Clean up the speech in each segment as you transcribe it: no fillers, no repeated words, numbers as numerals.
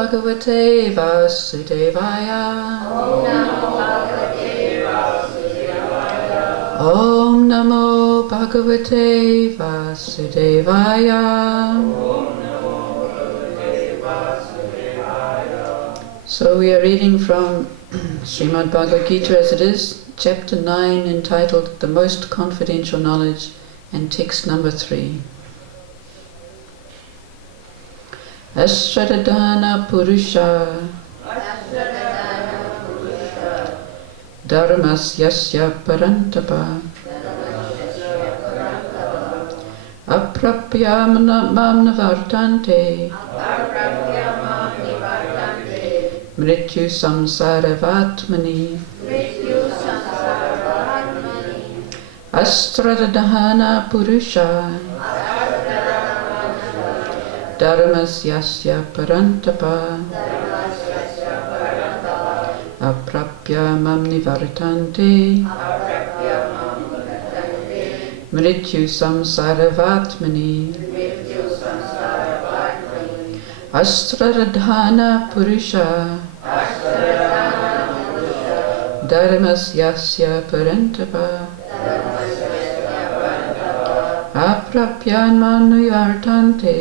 Bhagavate Vasudevaya. Om Namo Bhagavate Vasudevaya. Om Namo Bhagavate Vasudevaya. So we are reading from Srimad Bhagavad Gita as it is, chapter 9, entitled The Most Confidential Knowledge, and text number 3. Ashradadana Purusha Dharmasyasya Parantapa Aprapya Mam Navartante Mrityu Samsaravatmani Astradadana Purusha Dharmasyasya Parantapa Aprapya Mam Nivartante Mrityu Samsaravatmani Astradadhana Purusha Dharmasyasya Parantapa Aprapya Mam Nivartante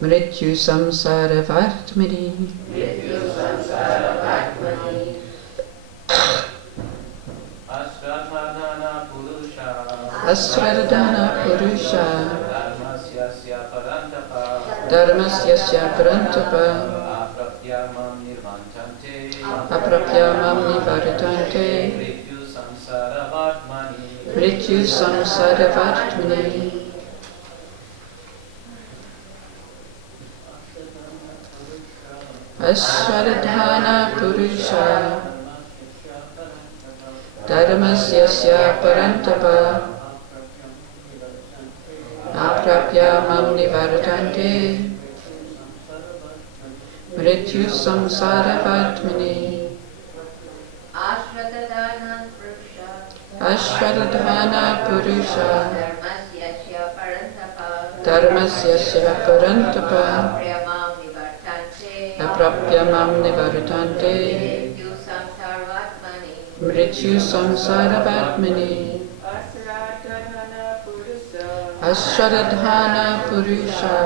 Mrityu Samsaravatmani Asradhana Purusha Dharmasyasya Parantapa Aprapya Mam Nivartante Mrityu Samsaravatmani. Asradhana Purusha Dharmasyasya Parantapa Aprapya Mam Nivartante Mrityu Samsaravatmani. Ashradhana Purusha Dharmasyasya Parantapa Aprapya Mam Nivartante Mrityu Samsaravatmani. Ashradhana Purusha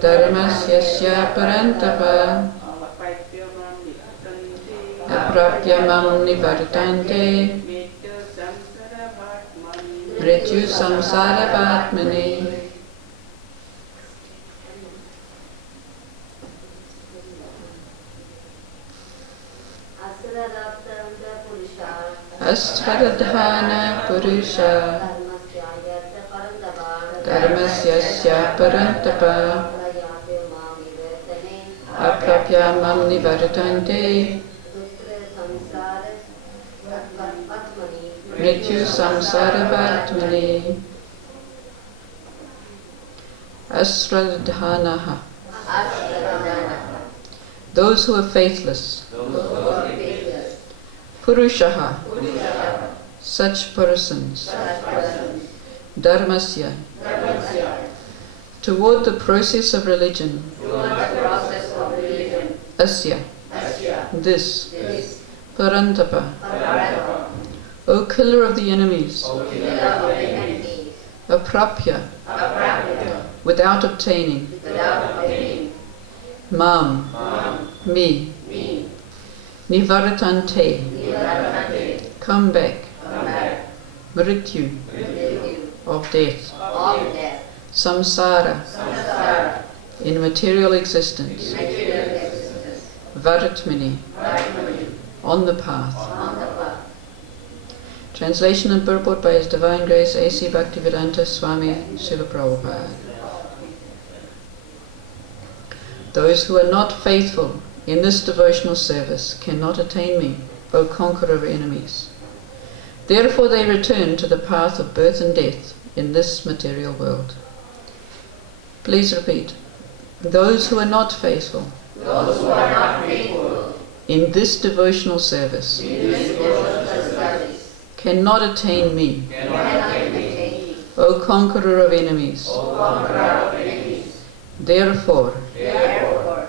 Dharmasyasya Parantapa Aprapya Mam Nivartante Mrityu Samsaravatmani. Astradhana Purusha Dharmasyasya Parantapa Aprapya Mam Nivartante Mrityu Samsaravatmani. Asradhanaha, those who are faithless. Purushaha, such persons. Dharmasya, toward the process of religion. Asya, this. Parantapa, O killer of the enemies. Aprapya, without obtaining. Mam, me. Nivartante, come back. Mrityu, of death. Samsara, in material existence. Varatmani, on the path. Translation and purport by His Divine Grace A.C. Bhaktivedanta Swami Srila Prabhupada. Those who are not faithful in this devotional service cannot attain me, O conqueror of enemies. Therefore they return to the path of birth and death in this material world. Please repeat. Those who are not faithful, in this devotional service, cannot attain me, O conqueror of enemies. O conqueror of enemies. Therefore, Therefore,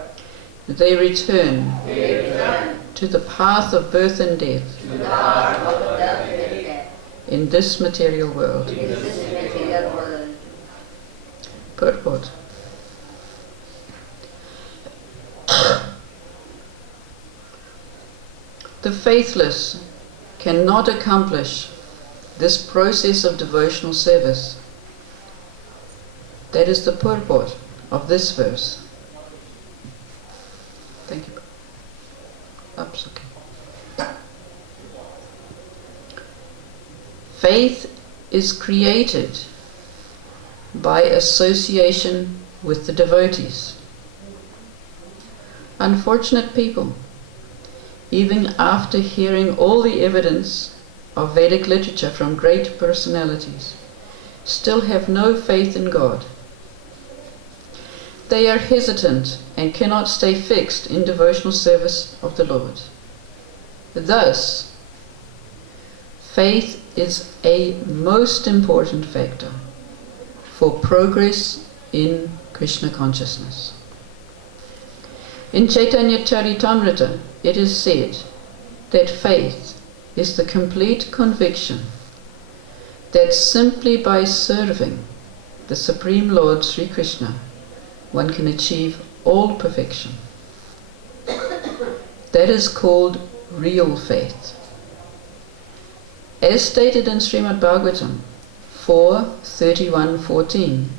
they return they return to the path of birth and death to the path of birth and death in this material world. in this material world. Purport. The faithless cannot accomplish this process of devotional service. That is the purport of this verse. Thank you. Oops, okay. Faith is created by association with the devotees. Unfortunate people, even after hearing all the evidence of Vedic literature from great personalities, still have no faith in God. They are hesitant and cannot stay fixed in devotional service of the Lord. Thus, faith is a most important factor for progress in Krishna consciousness. In Chaitanya Charitamrita, it is said that faith is the complete conviction that simply by serving the Supreme Lord Sri Krishna one can achieve all perfection. That is called real faith. As stated in Srimad Bhagavatam 4:31-14,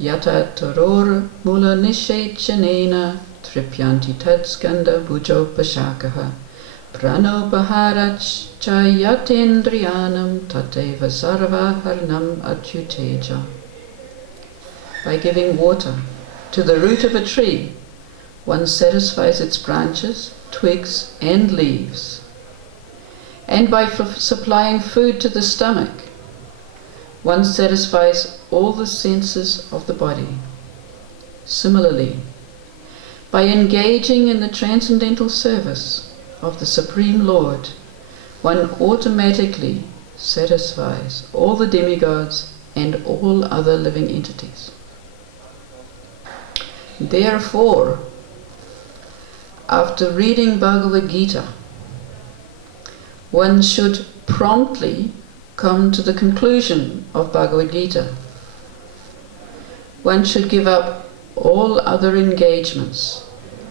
Yata taror mula nishechanena tripyanti tatskanda bhujopashakaha pranopaharach chayatendriyanam tateva sarvaharnam atyuteja. By giving water to the root of a tree, one satisfies its branches, twigs and leaves. And by supplying food to the stomach, one satisfies all the senses of the body. Similarly, by engaging in the transcendental service of the Supreme Lord, one automatically satisfies all the demigods and all other living entities. Therefore, after reading Bhagavad Gita, one should promptly come to the conclusion of Bhagavad Gita. One should give up all other engagements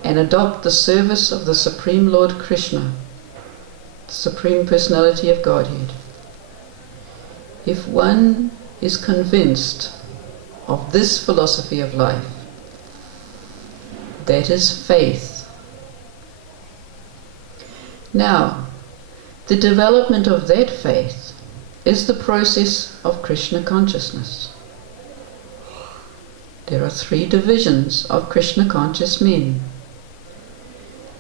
and adopt the service of the Supreme Lord Krishna, the Supreme Personality of Godhead. If one is convinced of this philosophy of life, that is faith. Now, the development of that faith is the process of Krishna consciousness. There are 3 divisions of Krishna conscious men.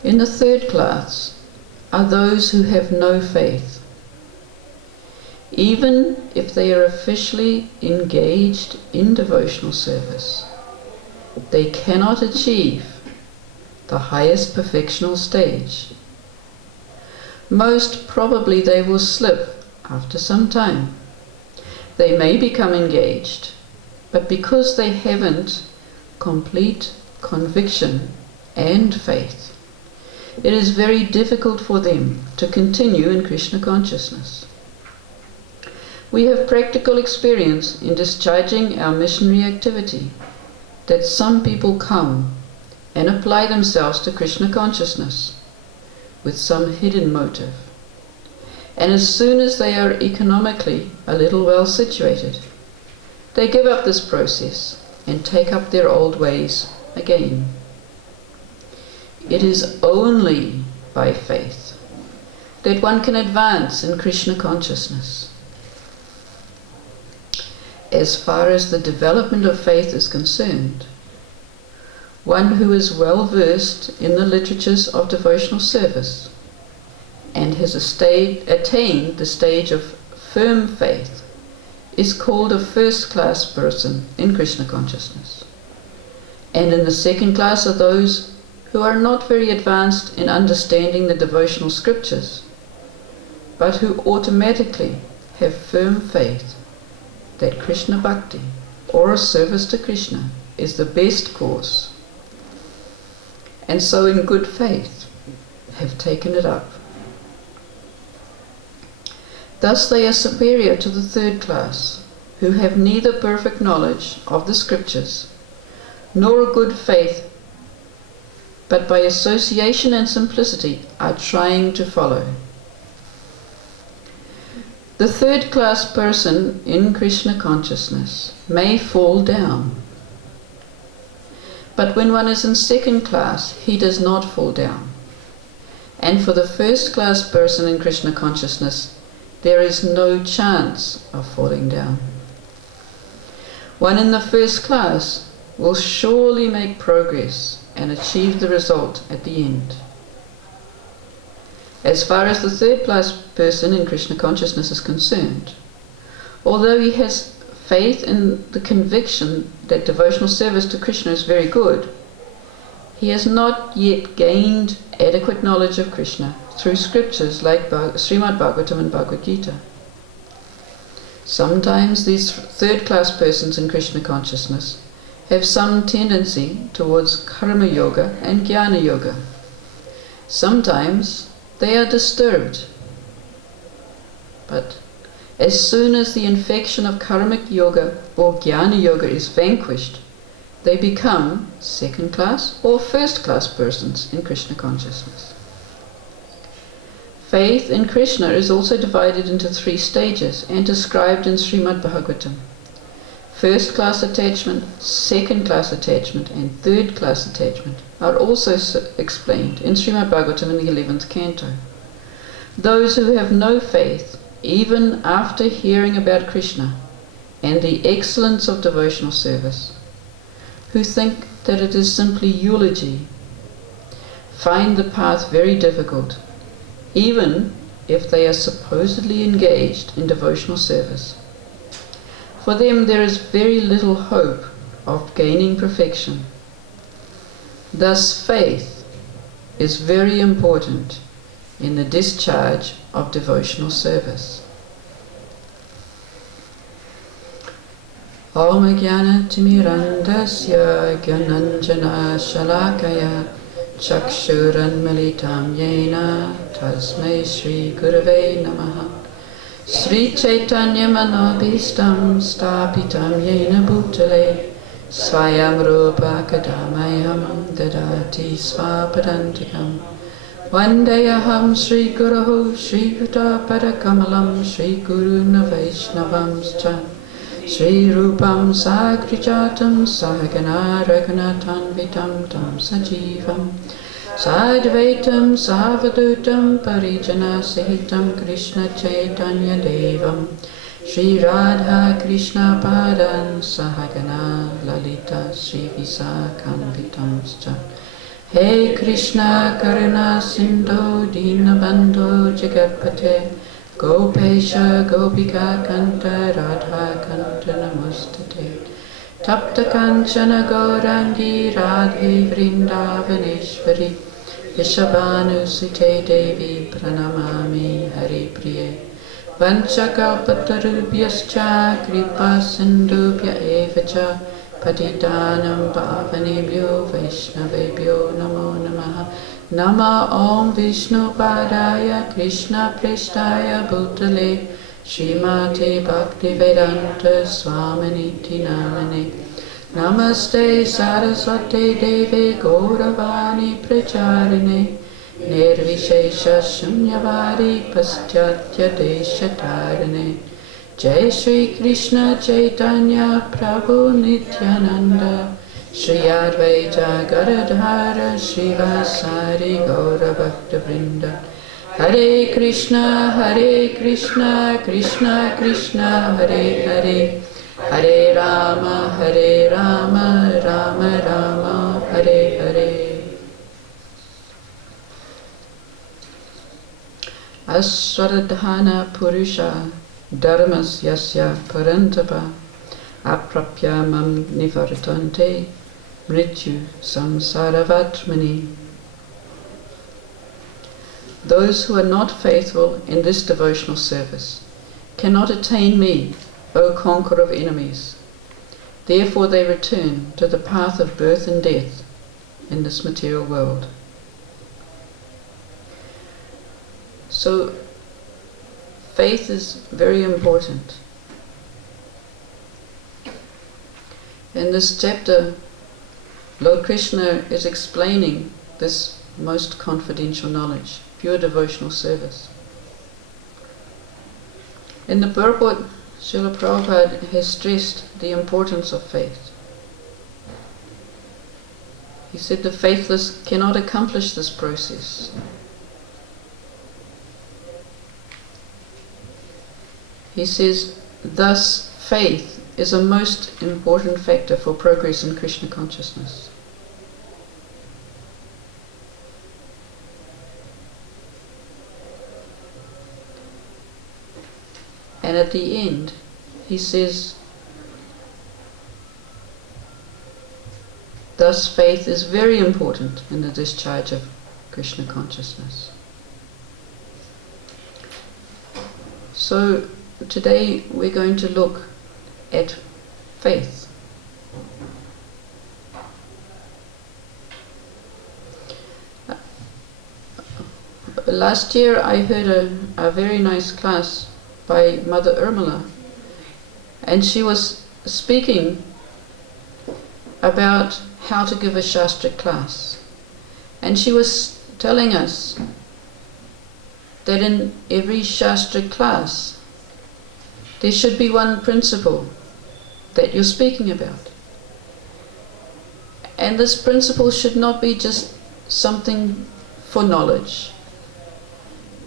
In the 3rd class are those who have no faith. Even if they are officially engaged in devotional service, they cannot achieve the highest perfectional stage. Most probably they will slip after some time. They may become engaged, but because they haven't complete conviction and faith, it is very difficult for them to continue in Krishna consciousness. We have practical experience in discharging our missionary activity that some people come and apply themselves to Krishna consciousness with some hidden motive. And as soon as they are economically a little well situated, they give up this process and take up their old ways again. It is only by faith that one can advance in Krishna consciousness. As far as the development of faith is concerned, one who is well versed in the literatures of devotional service and has attained the stage of firm faith is called a 1st class person in Krishna consciousness. And in the 2nd class are those who are not very advanced in understanding the devotional scriptures, but who automatically have firm faith that Krishna Bhakti, or a service to Krishna, is the best course, and so in good faith have taken it up. Thus they are superior to the third class, who have neither perfect knowledge of the scriptures, nor a good faith, but by association and simplicity are trying to follow. The third class person in Krishna consciousness may fall down, but when one is in second class, he does not fall down. And for the first class person in Krishna consciousness, there is no chance of falling down. One in the first class will surely make progress and achieve the result at the end. As far as the third class person in Krishna consciousness is concerned, although he has faith in the conviction that devotional service to Krishna is very good, he has not yet gained adequate knowledge of Krishna through scriptures like Srimad Bhagavatam and Bhagavad Gita. Sometimes these third class persons in Krishna consciousness have some tendency towards karma yoga and jnana yoga. Sometimes they are disturbed, but as soon as the infection of karmic yoga or jnana yoga is vanquished, they become second class or first class persons in Krishna consciousness. Faith in Krishna is also divided into 3 stages and described in Srimad Bhagavatam. First class attachment, second class attachment, and third class attachment are also explained in Srimad Bhagavatam in the 11th canto. Those who have no faith, even after hearing about Krishna and the excellence of devotional service, who think that it is simply eulogy, find the path very difficult, even if they are supposedly engaged in devotional service. For them there is very little hope of gaining perfection. Thus faith is very important in the discharge of devotional service. Om Jnana Timirandasya Gyananjana Shalakaya Chakshuran Militam Yena Tasmai Shri Gurave Namaha Sri Chaitanya Manobhistam Stapitam Yena Bhutale Swayam Rupa Kadamayam Dadati Svapadantikam Vandayaham Sri Guruhu Sri Yuta Padakamalam Sri Guru Navaishnavamscha Sri Rupam Sagrijatam Sahagana Raghunathan Vitam Tam Sajivam Sadvaitam Savadutam Parijana Sahitam Krishna Chaitanya Devam Sri Radha Krishna Padan Sahagana Lalita Sri Visakham Vitamscha He Krishna Karuna Sindhu Dinabandhu Jagatpate Gopesha Gopika Kanta Radha Kanta Namustate Tapta Kanchana Gaurangi Radhe Vrindavaneshwari Vishabhanusite Devi Pranamami Hari Priye Vanchakalpatarubhyascha Kripa Sindhubhya Evacha Patitanam Pavanebhyo Vaishnavebhyo Namo Namaha Nama Om Vishnu Padaya Krishna Preshtaya Bhutale Srimate Bhaktivedanta Swaminiti Namane Namaste Saraswate Deve Gauravani Pracharine Nirvishesha Shunyavadi Paschatya Deshatarane Jai Shri Krishna Chaitanya Prabhu Nityananda Shri Advaita Gadadhara Srivasari Gaura Bhakta Vrinda Hare Krishna Krishna Krishna Hare Hare Hare Rama Rama Rama Hare Hare Aswaradhana Purusha Dharmas Yasya Parantapa Aprapya Mam Nivartante Mrityu Samsaravatmani. Those who are not faithful in this devotional service cannot attain me, O conqueror of enemies. Therefore they return to the path of birth and death in this material world. So, faith is very important. In this chapter, Lord Krishna is explaining this most confidential knowledge, pure devotional service. In the purport, Srila Prabhupada has stressed the importance of faith. He said the faithless cannot accomplish this process. He says, thus faith is a most important factor for progress in Krishna consciousness. And at the end, he says, thus faith is very important in the discharge of Krishna consciousness. So today we're going to look at faith. Last year I heard a very nice class by Mother Urmila, and she was speaking about how to give a Shastric class. And she was telling us that in every Shastric class there should be one principle that you're speaking about. And this principle should not be just something for knowledge.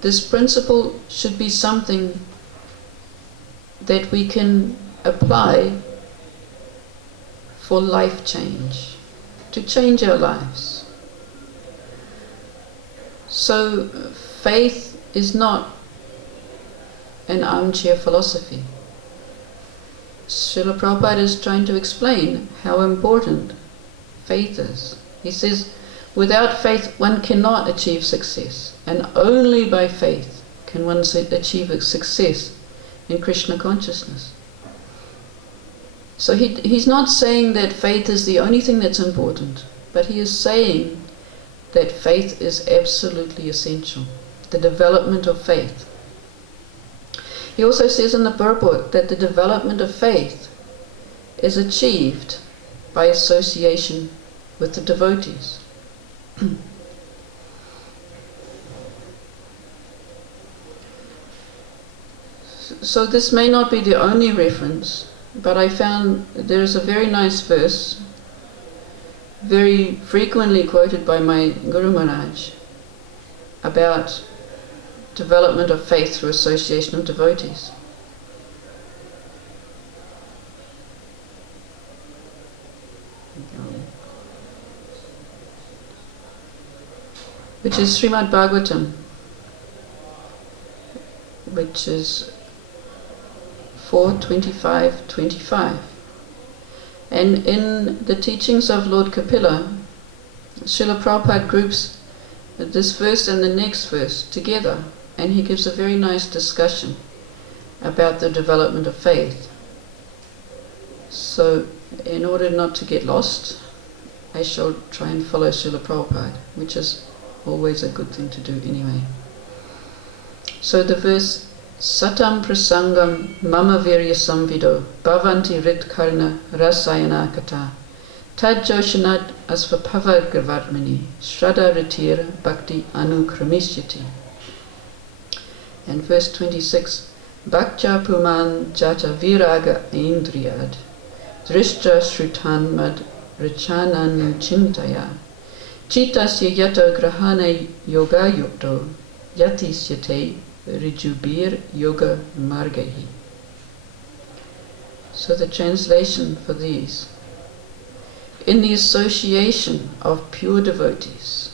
This principle should be something that we can apply for life change, to change our lives. So faith is not an armchair philosophy. Srila Prabhupada is trying to explain how important faith is. He says, without faith one cannot achieve success, and only by faith can one achieve a success in Krishna consciousness. So he's not saying that faith is the only thing that's important, but he is saying that faith is absolutely essential, the development of faith. He also says in the purport that the development of faith is achieved by association with the devotees. So this may not be the only reference, but I found there's a very nice verse, very frequently quoted by my Guru Maharaj, about development of faith through association of devotees. Which is Srimad Bhagavatam, which is 4:25-25. And in the teachings of Lord Kapila, Srila Prabhupada groups this verse and the next verse together, and he gives a very nice discussion about the development of faith. So, in order not to get lost, I shall try and follow Srila Prabhupada, which is always a good thing to do anyway. So the verse, Satam prasangam mama virya samvido bhavanti ritkarna rasayana kata tajjoshanad asvapava gravarmani shraddha ritir bhakti anukramishyati. And verse 26, Bhaktya puman jata viraga indriyad drishta shrutan mad richanan chintaya Chitasya yata grahana yoga yukto yatisyate rijubir yoga margahi. So the translation for these: in the association of pure devotees,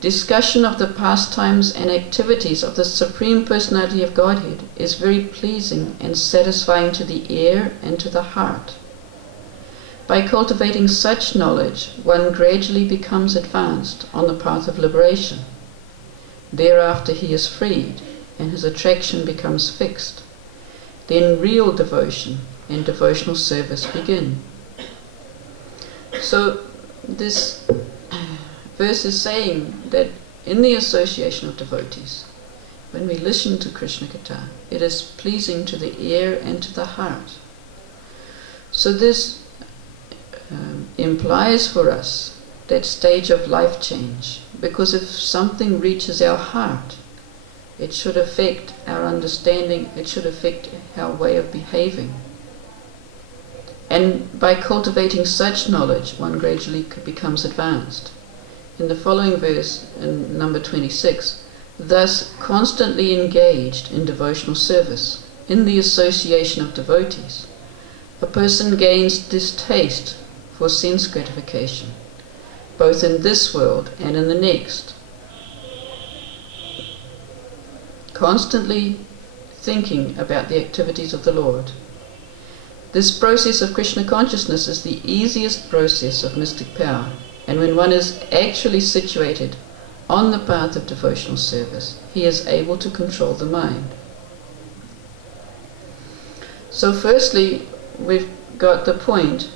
discussion of the pastimes and activities of the Supreme Personality of Godhead is very pleasing and satisfying to the ear and to the heart. By cultivating such knowledge, one gradually becomes advanced on the path of liberation. Thereafter he is freed, and his attraction becomes fixed. then real devotion and devotional service begin. So this verse is saying that in the association of devotees, when we listen to Krishna Katha, it is pleasing to the ear and to the heart. So this implies for us that stage of life change, because if something reaches our heart, it should affect our understanding, it should affect our way of behaving. And by cultivating such knowledge, one gradually becomes advanced. In the following verse, in number 26, thus constantly engaged in devotional service, in the association of devotees, a person gains distaste for sense gratification, both in this world and in the next. Constantly thinking about the activities of the Lord. This process of Krishna consciousness is the easiest process of mystic power, and when one is actually situated on the path of devotional service, he is able to control the mind. So firstly, we've got the point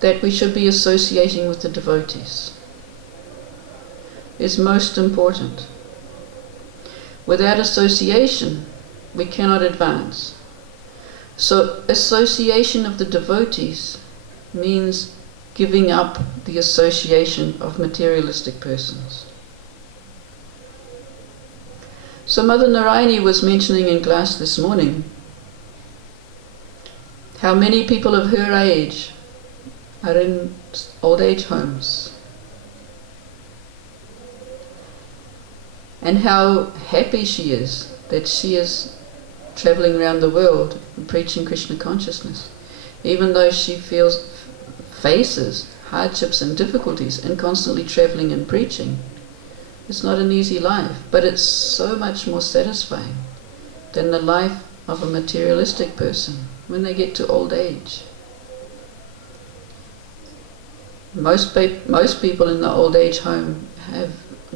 that we should be associating with the devotees. Is most important. Without association, we cannot advance. So association of the devotees means giving up the association of materialistic persons. So Mother Narayani was mentioning in class this morning how many people of her age are in old age homes, and how happy she is that she is traveling around the world and preaching Krishna consciousness, even though she faces hardships and difficulties in constantly traveling and preaching. It's not an easy life, but it's so much more satisfying than the life of a materialistic person when they get to old age. Most people in the old age home have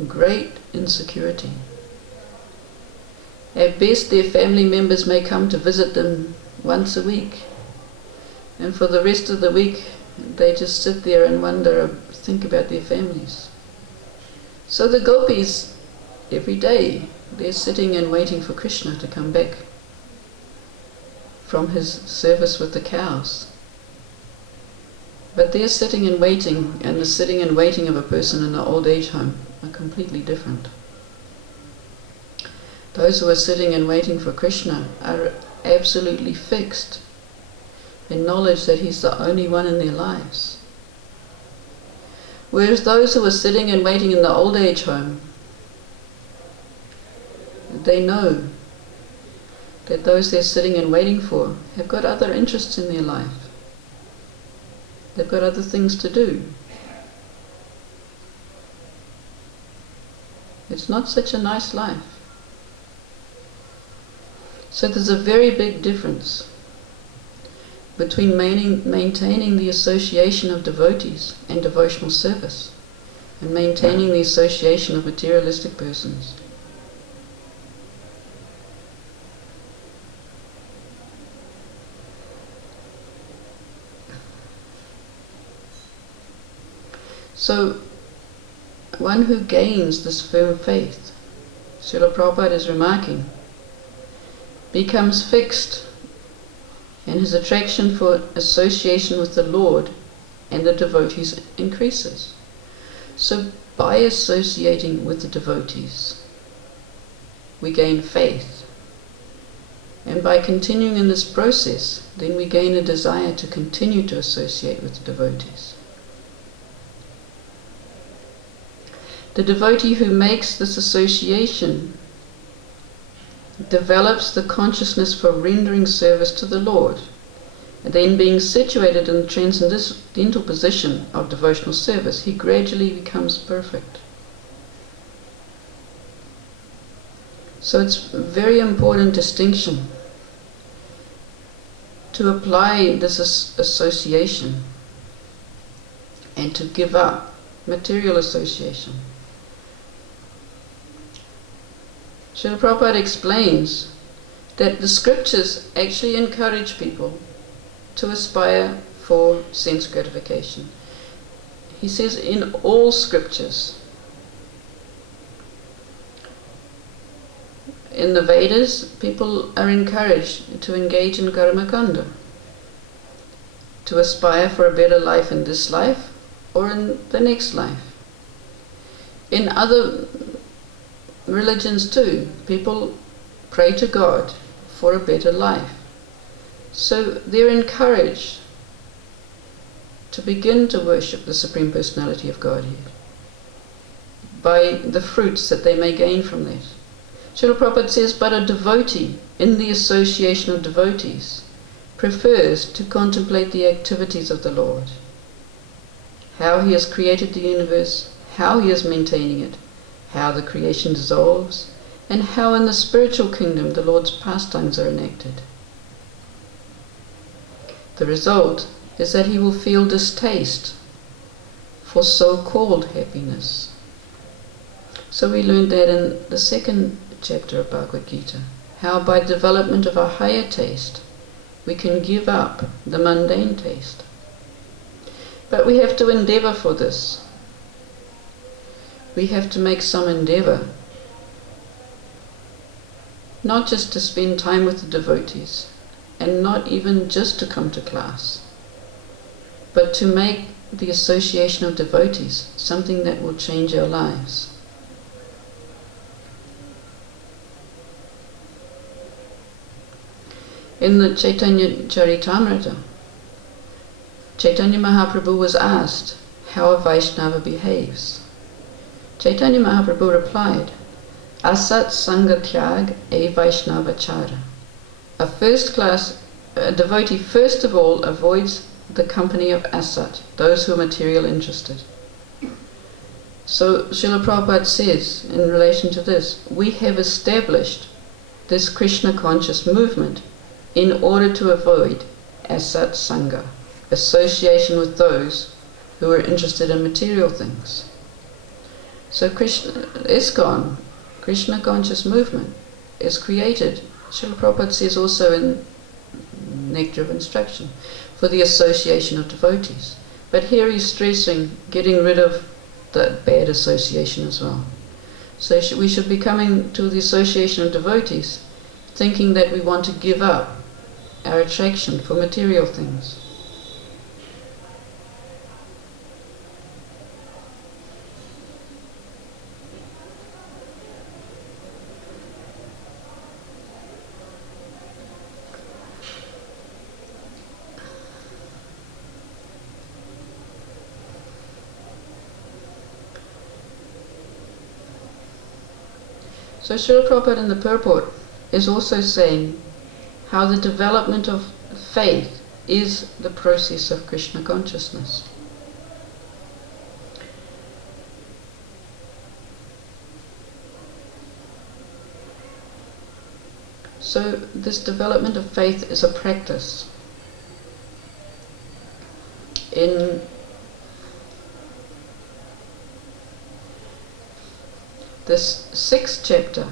great insecurity. At best, their family members may come to visit them once a week, and for the rest of the week they just sit there and think about their families. So the gopis, every day, they're sitting and waiting for Krishna to come back from his service with the cows. But they're sitting and waiting, and the sitting and waiting of a person in an old age home are completely different. Those who are sitting and waiting for Krishna are absolutely fixed in knowledge that he's the only one in their lives. Whereas those who are sitting and waiting in the old age home, they know that those they're sitting and waiting for have got other interests in their life. They've got other things to do. It's not such a nice life. So there's a very big difference between maintaining the association of devotees and devotional service, and maintaining the association of materialistic persons. So, one who gains this firm faith, Srila Prabhupada is remarking, becomes fixed, and his attraction for association with the Lord and the devotees increases. So by associating with the devotees, we gain faith. And by continuing in this process, then we gain a desire to continue to associate with the devotees. The devotee who makes this association develops the consciousness for rendering service to the Lord, and then being situated in the transcendental position of devotional service, he gradually becomes perfect. So it's a very important distinction to apply this association and to give up material association. Srila Prabhupada explains that the scriptures actually encourage people to aspire for sense gratification. He says in all scriptures. In the Vedas, people are encouraged to engage in karmakanda, to aspire for a better life in this life or in the next life. In other religions too, people pray to God for a better life. So they're encouraged to begin to worship the Supreme Personality of Godhead by the fruits that they may gain from that. Srila Prabhupada says, but a devotee in the association of devotees prefers to contemplate the activities of the Lord, how He has created the universe, how He is maintaining it, how the creation dissolves, and how in the spiritual kingdom the Lord's pastimes are enacted. The result is that he will feel distaste for so-called happiness. So we learned that in the second chapter of Bhagavad Gita, how by development of a higher taste we can give up the mundane taste. But we have to endeavor for this. We have to make some endeavor, not just to spend time with the devotees, and not even just to come to class, but to make the association of devotees something that will change our lives. In the Chaitanya Charitamrita, Chaitanya Mahaprabhu was asked how a Vaishnava behaves. Chaitanya Mahaprabhu replied, Asat Sangha Tyag e Vaishnava Chara. A devotee first of all avoids the company of asat, those who are material interested. So Srila Prabhupada says in relation to this, we have established this Krishna conscious movement in order to avoid asat sangha, association with those who are interested in material things. So ISKCON, Krishna conscious movement, is created, Srila Prabhupada says also in Nectar of Instruction, for the association of devotees. But here he's stressing getting rid of the bad association as well. So we should be coming to the association of devotees thinking that we want to give up our attraction for material things. So Srila Prabhupada in the purport is also saying how the development of faith is the process of Krishna consciousness. So this development of faith is a practice. In this 6th chapter,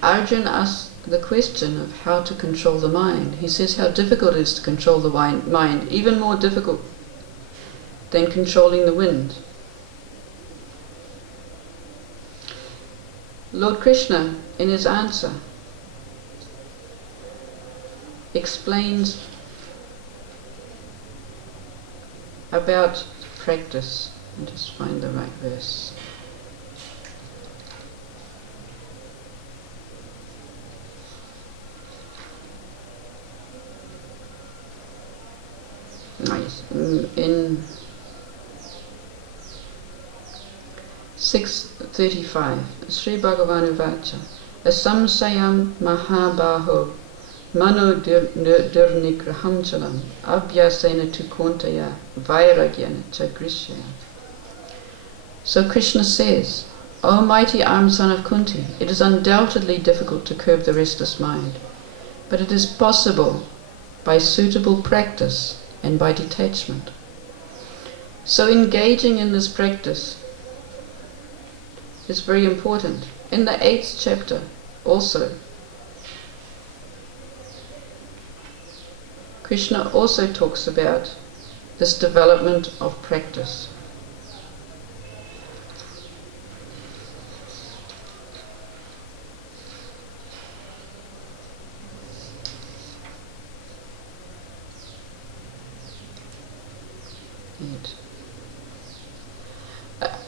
Arjuna asks the question of how to control the mind. He says how difficult it is to control the mind, even more difficult than controlling the wind. Lord Krishna, in his answer, explains about practice. I'll just find the right verse. Nice. In 6:35, Sri Bhagavan Uvacha, Asamsayam Mahabaho Mano Durnigraham Chalam Abhyasena Tukontaya Vairagyana Chagrishyaya. So Krishna says, O mighty armed son of Kunti, it is undoubtedly difficult to curb the restless mind, but it is possible by suitable practice and by detachment. So engaging in this practice is very important. In the 8th chapter, also, Krishna also talks about this development of practice.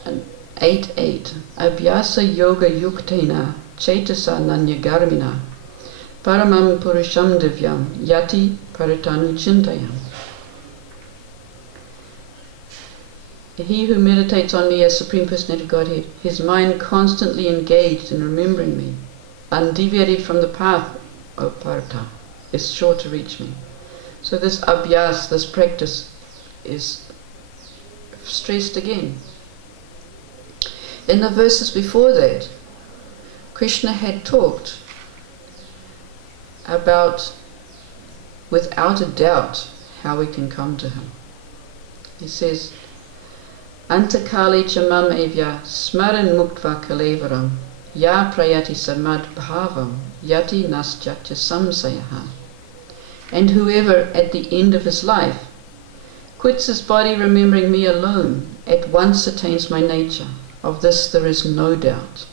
And 8.8 Abhyasa yoga yuktena chaitasa nanyagarmina paramam purusham divyam yati paritanu chintayam. He who meditates on me as Supreme Personality of Godhead, his mind constantly engaged in remembering me, undeviated from the path of Parata, is sure to reach me. So this abhyas, this practice, is stressed again. In the verses before that, Krishna had talked about, without a doubt, how we can come to him. He says, Antakali chamam evya smaran muktva kalevaram ya prayati samad bhavam yati naschatya samsayaha. And whoever at the end of his life quits his body remembering me alone, at once attains my nature. Of this there is no doubt.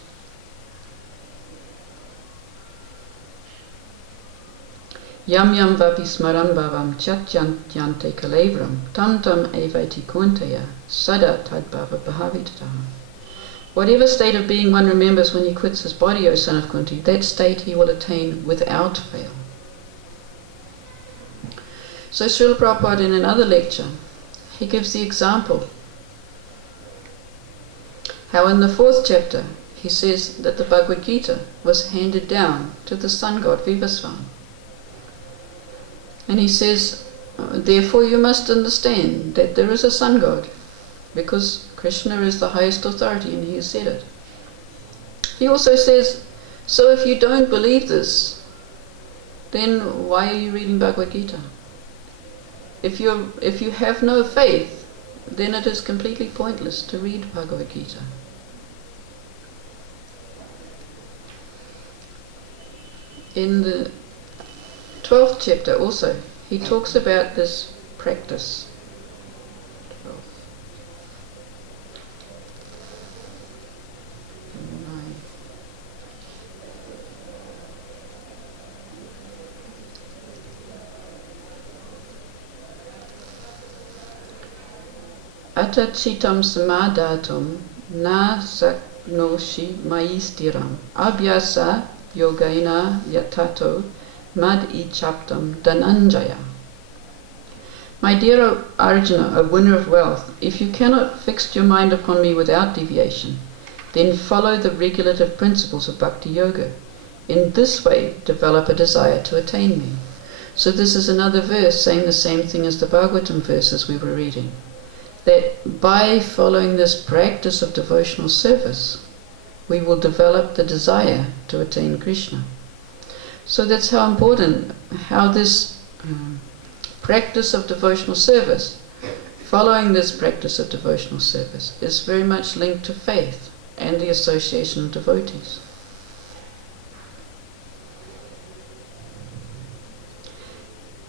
Yam yam vapi smaram bhavam chatyante kalevram tam tam evaiti kuntaya sada tadbhava bhavitataha. Whatever state of being one remembers when he quits his body, O son of Kunti, that state he will attain without fail. So Srila Prabhupada, in another lecture, he gives the example how in the 4th chapter he says that the Bhagavad Gita was handed down to the sun god Vivasvan. And he says, therefore you must understand that there is a sun god, because Krishna is the highest authority and he has said it. He also says, so if you don't believe this, then why are you reading Bhagavad Gita? If you have no faith, then it is completely pointless to read Bhagavad Gita. In the 12th chapter also, he talks about this practice. 12. Atachitam samadatum na saknoshi maistiram abhyasa yogaina yatato mad ichaptam dhananjaya. My dear Arjuna, a winner of wealth, if you cannot fix your mind upon me without deviation, then follow the regulative principles of Bhakti Yoga. In this way, develop a desire to attain me. So this is another verse saying the same thing as the Bhagavatam verses we were reading. That by following this practice of devotional service, we will develop the desire to attain Krishna. So that's how important, how this practice of devotional service, following this practice of devotional service, is very much linked to faith and the association of devotees.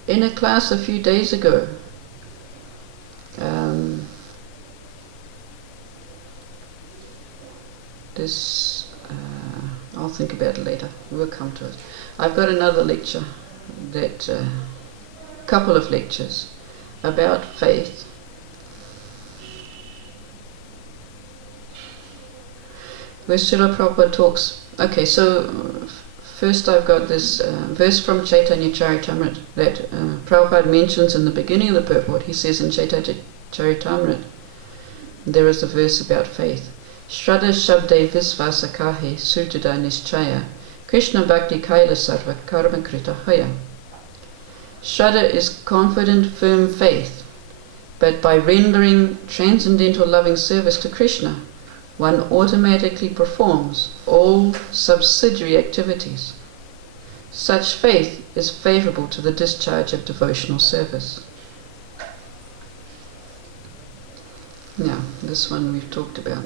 In a class a few days ago, I'll think about it later, we'll come to it. I've got another lecture, couple of lectures about faith. Where Srila Prabhupada talks, okay, so first I've got this verse from Chaitanya Charitamrita that Prabhupada mentions in the beginning of the purport. He says in Chaitanya Charitamrita, there is a verse about faith. Shraddha Shabde Visvasa Kahe Sujada Nischaya Krishna Bhakti Kaila Sarva Karma Krita Haya. Shraddha is confident, firm faith, but by rendering transcendental loving service to Krishna, one automatically performs all subsidiary activities. Such faith is favorable to the discharge of devotional service. Now, this one we've talked about.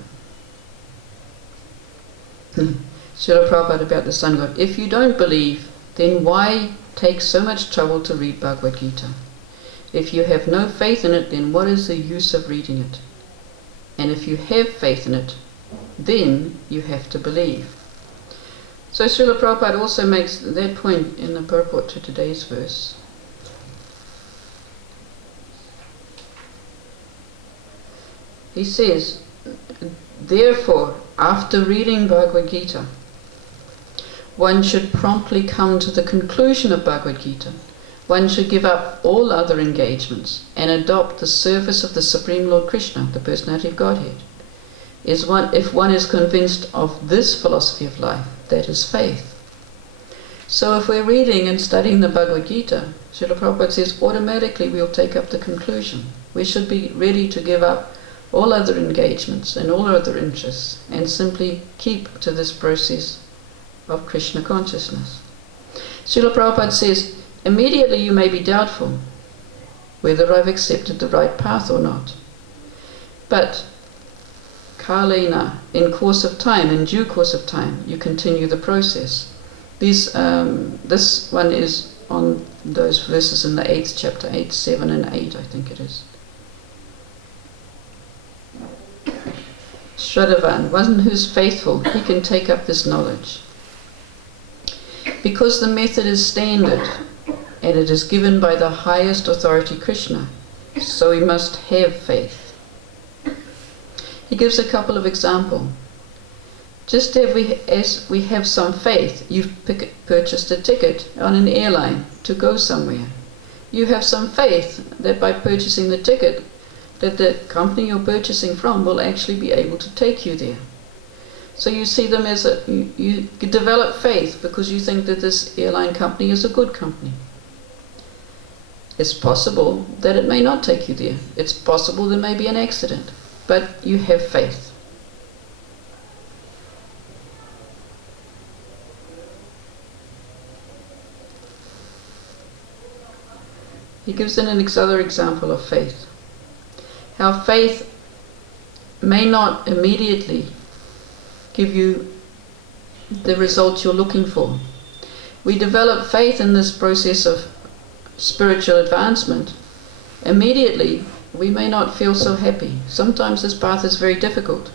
Srila Prabhupada about the sun god. If you don't believe, then why take so much trouble to read Bhagavad Gita? If you have no faith in it, then what is the use of reading it? And if you have faith in it, then you have to believe. So Srila Prabhupada also makes that point in the purport to today's verse. He says, therefore, after reading Bhagavad Gita, one should promptly come to the conclusion of Bhagavad Gita. One should give up all other engagements and adopt the service of the Supreme Lord Krishna, the Personality of Godhead. If one is convinced of this philosophy of life, that is faith. So if we're reading and studying the Bhagavad Gita, Srila Prabhupada says automatically we'll take up the conclusion. We should be ready to give up all other engagements and all other interests and simply keep to this process of Krishna consciousness. Srila Prabhupada says, immediately you may be doubtful whether I've accepted the right path or not. But kalena, in course of time, in due course of time, you continue the process. This one is on those verses in the 8th chapter, 8, 7 and 8 I think it is. Vrindavan, one who's faithful, he can take up this knowledge. Because the method is standard, and it is given by the highest authority Krishna, so we must have faith. He gives a couple of examples. Just as we have some faith, you've purchased a ticket on an airline to go somewhere. You have some faith that by purchasing the ticket, that the company you're purchasing from will actually be able to take you there. So you see them as you develop faith because you think that this airline company is a good company. It's possible that it may not take you there. It's possible there may be an accident, but you have faith. He gives an another example of faith. How faith may not immediately give you the results you're looking for. We develop faith in this process of spiritual advancement. Immediately, we may not feel so happy. Sometimes this path is very difficult.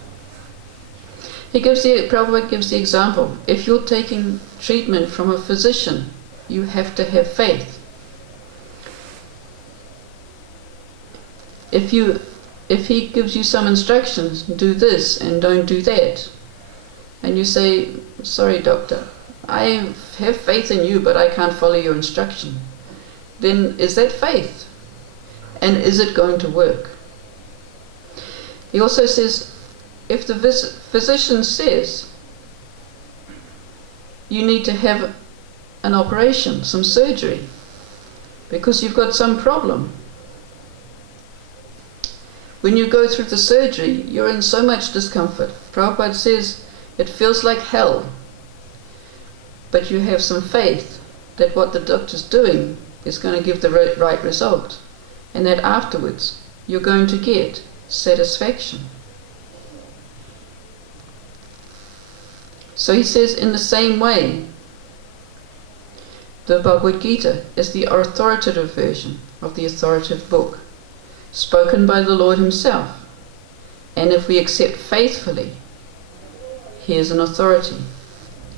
Prabhupada gives the example. If you're taking treatment from a physician, you have to have faith. If he gives you some instructions, do this and don't do that, and you say, sorry doctor, I have faith in you but I can't follow your instruction, then is that faith? And is it going to work? He also says, if the physician says you need to have an operation, some surgery, because you've got some problem, when you go through the surgery, you're in so much discomfort. Prabhupada says it feels like hell. But you have some faith that what the doctor's doing is going to give the right result. And that afterwards, you're going to get satisfaction. So he says, in the same way, the Bhagavad Gita is the authoritative version of the authoritative book, spoken by the Lord himself. And if we accept faithfully, here's an authority,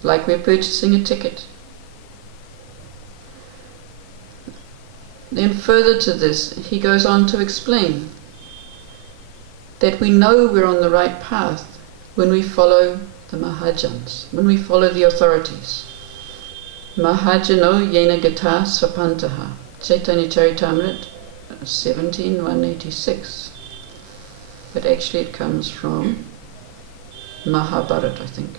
like we're purchasing a ticket. Then further to this, he goes on to explain that we know we're on the right path when we follow the Mahajans, when we follow the authorities. Mahajano yena gata svapantaha, Chaitanya Charitamrita 17:186. But actually it comes from Mahabharata, I think.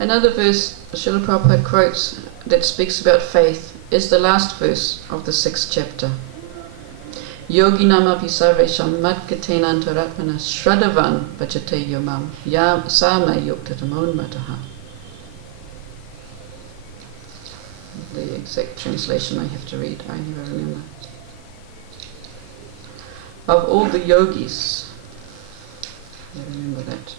Another verse Srila Prabhupada quotes that speaks about faith is the last verse of the 6th chapter. Yoginam api sarvesham matgatena antaratmana Shradavan bhajate yomam sama yuktatamon mataha. The exact translation I have to read, I never remember. Of all the yogis, I remember that.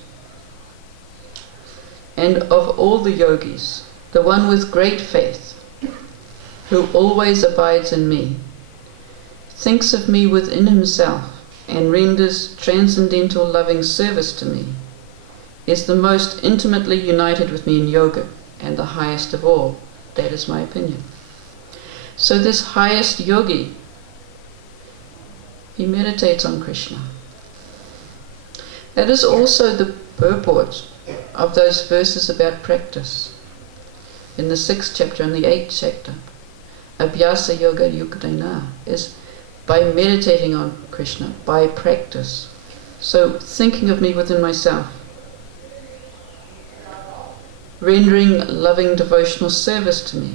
And of all the yogis, the one with great faith, who always abides in me, thinks of me within himself, and renders transcendental loving service to me, is the most intimately united with me in yoga, and the highest of all. That is my opinion. So this highest yogi, he meditates on Krishna. That is also the purport of those verses about practice. In the 6th chapter and the 8th chapter, Abhyasa Yoga Yuktaina is by meditating on Krishna, by practice. So thinking of me within myself, rendering loving devotional service to me.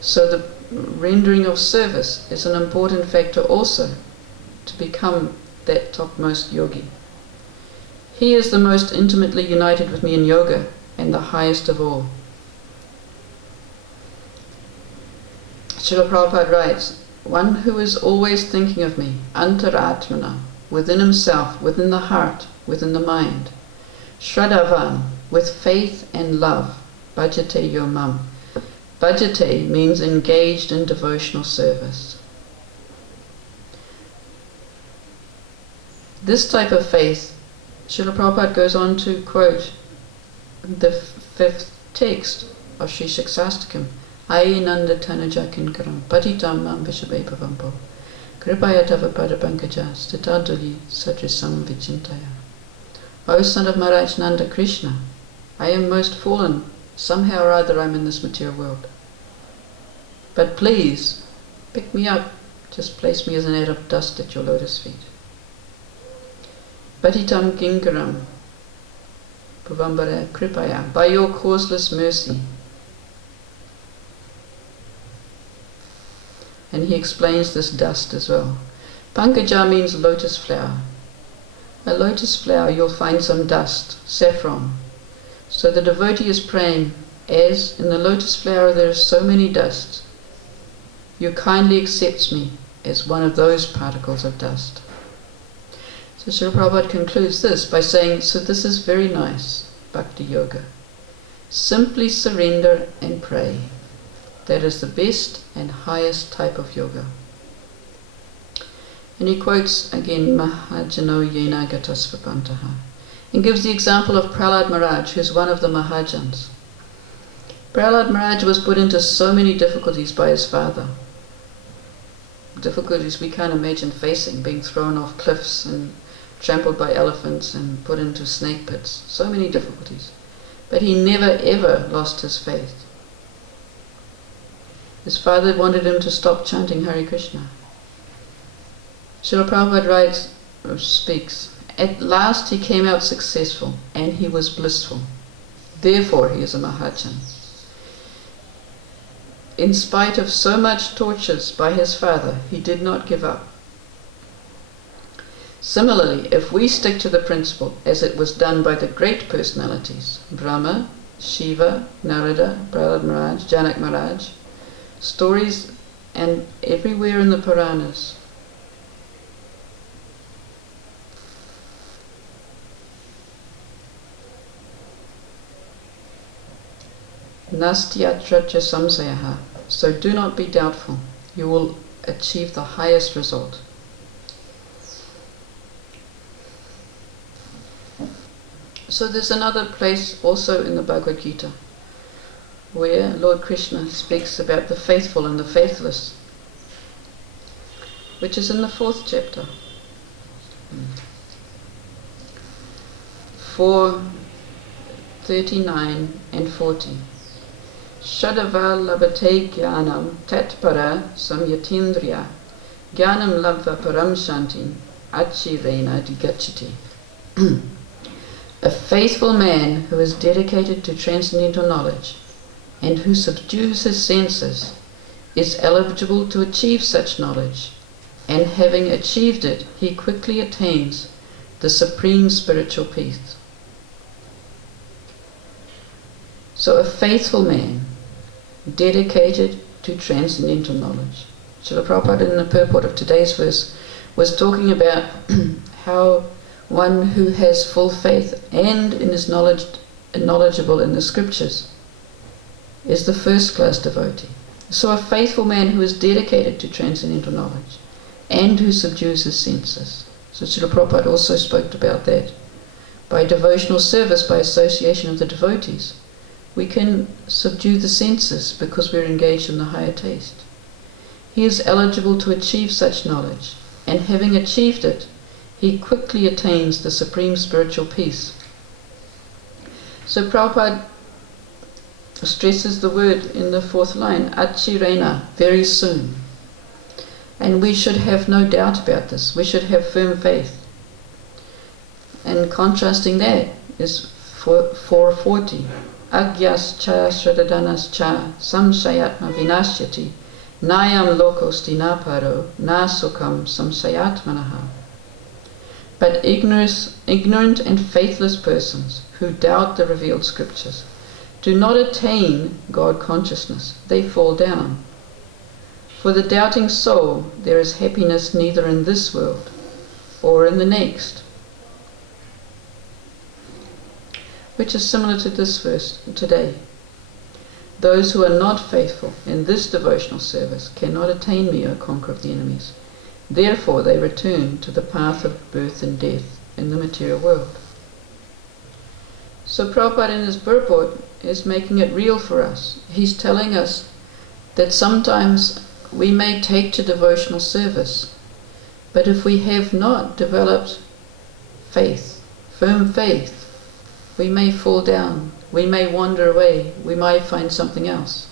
So the rendering of service is an important factor also to become that topmost yogi. He is the most intimately united with me in yoga and the highest of all. Srila Prabhupada writes, one who is always thinking of me, antaratmana, within himself, within the heart, within the mind, Shraddhavan, with faith and love, bhajate yomam. Bhajate means engaged in devotional service. This type of faith, Srila Prabhupada goes on to quote the 5th text of Sri Shiksastakam, Ayinanda Tanaja Kinkaram, Patitam Mam Vishabhepavampo, Kripaya Tava Padapankaja, Stitaduli Satrisam Vichintaya. O son of Maharaj Nanda Krishna, I am most fallen. Somehow or other I'm in this material world. But please, pick me up. Just place me as an atom of dust at your lotus feet. Patitam Kinkaram, Puvambara Kripaya, by your causeless mercy. And he explains this dust as well. Pankaja means lotus flower. A lotus flower, you'll find some dust, saffron. So the devotee is praying, as in the lotus flower there are so many dusts, you kindly accept me as one of those particles of dust. So Srila Prabhupada concludes this by saying, so this is very nice, bhakti yoga. Simply surrender and pray. That is the best and highest type of yoga. And he quotes again, Mahajano Yena Gatasvapantaha, and gives the example of Prahlad Maharaj, who's one of the Mahajans. Prahlad Maharaj was put into so many difficulties by his father. Difficulties we can't imagine facing, being thrown off cliffs and trampled by elephants and put into snake pits. So many difficulties. But he never ever lost his faith. His father wanted him to stop chanting Hare Krishna. Srila Prabhupada writes, or speaks, at last he came out successful and he was blissful. Therefore he is a Mahajan. In spite of so much tortures by his father, he did not give up. Similarly, if we stick to the principle as it was done by the great personalities, Brahma, Shiva, Narada, Prahlad Maharaj, Janak Maharaj, stories and everywhere in the Puranas, Nastyatra samsayaha. So do not be doubtful. You will achieve the highest result. So there's another place also in the Bhagavad Gita where Lord Krishna speaks about the faithful and the faithless, which is in the 4th chapter. 4:39 and 40. Shadava labate jnanam tatpara samyatindriya jnanam labva param shanti achivena digachati. A faithful man who is dedicated to transcendental knowledge and who subdues his senses is eligible to achieve such knowledge, and having achieved it, he quickly attains the supreme spiritual peace. So a faithful man dedicated to transcendental knowledge. Srila Prabhupada in the purport of today's verse was talking about how one who has full faith and is knowledgeable in the scriptures is the first class devotee. So a faithful man who is dedicated to transcendental knowledge and who subdues his senses. So Srila Prabhupada also spoke about that. By devotional service, by association of the devotees, we can subdue the senses because we're engaged in the higher taste. He is eligible to achieve such knowledge, and having achieved it, he quickly attains the supreme spiritual peace. So Prabhupada stresses the word in the fourth line, achirena, very soon. And we should have no doubt about this. We should have firm faith. And contrasting that is 440. Agyas cha shradadanas cha samshayatma vinashyati nayam lokosti naparo nasukam samshayatmanaha. But ignorant and faithless persons who doubt the revealed scriptures do not attain God consciousness. They fall down. For the doubting soul there is happiness neither in this world or in the next. Which is similar to this verse today. Those who are not faithful in this devotional service cannot attain me, O conqueror of the enemies. Therefore they return to the path of birth and death in the material world. So Prabhupada in his purport is making it real for us. He's telling us that sometimes we may take to devotional service, but if we have not developed faith, firm faith, we may fall down, we may wander away, we might find something else.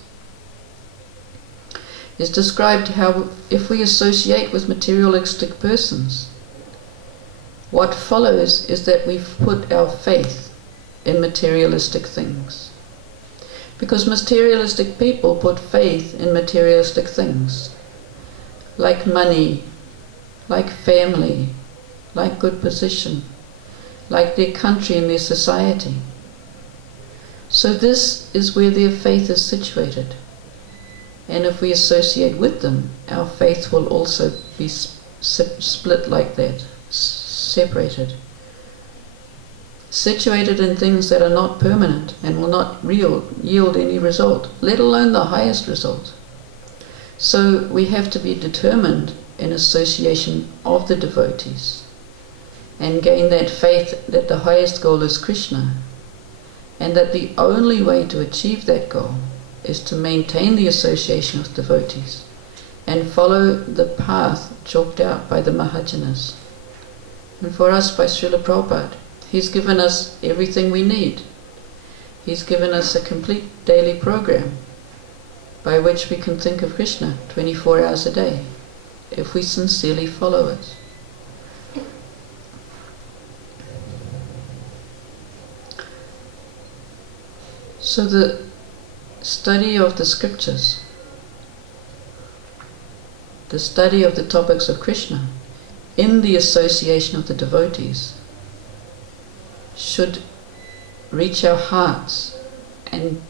It's described how if we associate with materialistic persons, what follows is that we've put our faith in materialistic things. Because materialistic people put faith in materialistic things, like money, like family, like good position, like their country and their society. So this is where their faith is situated. And if we associate with them, our faith will also be split like that, separated. Situated in things that are not permanent and will not yield any result, let alone the highest result. So we have to be determined in association of the devotees and gain that faith that the highest goal is Krishna, and that the only way to achieve that goal is to maintain the association with devotees and follow the path chalked out by the Mahajanas. And for us, by Srila Prabhupada, he's given us everything we need. He's given us a complete daily program by which we can think of Krishna 24 hours a day, if we sincerely follow it. So the study of the scriptures, the study of the topics of Krishna, in the association of the devotees, should reach our hearts and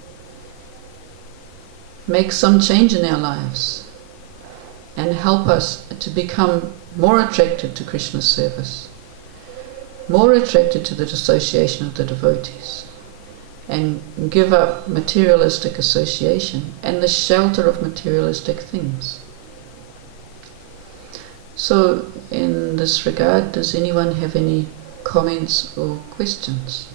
make some change in our lives and help us to become more attracted to Krishna's service, more attracted to the association of the devotees, and give up materialistic association and the shelter of materialistic things. So in this regard, does anyone have any comments or questions?